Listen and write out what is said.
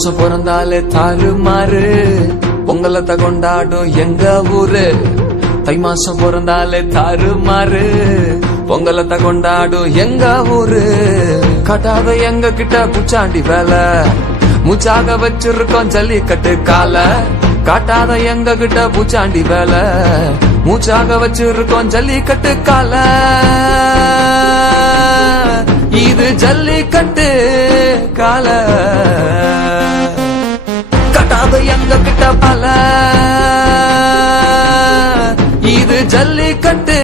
மாசம் பிறந்தாலே தாறுமாறு பொங்கலத்தை கொண்டாடும் எங்க ஊரு. தை மாசம் பிறந்தாலே தாறுமாறு பொங்கலத்தை கொண்டாடும் எங்க ஊரு. கட்டாத எங்க கிட்ட பூச்சாண்டி வேலை, மூச்சாக வச்சிருக்கோம் ஜல்லிக்கட்டு கால. காட்டாத எங்க கிட்ட பூச்சாண்டி வேலை, மூச்சாக வச்சிருக்கோம் ஜல்லிக்கட்டு கால. இது ஜல்லிக்கட்டு கால. கட்டாத எங்க கிட்ட பல, இது ஜல்லிக்கட்டு.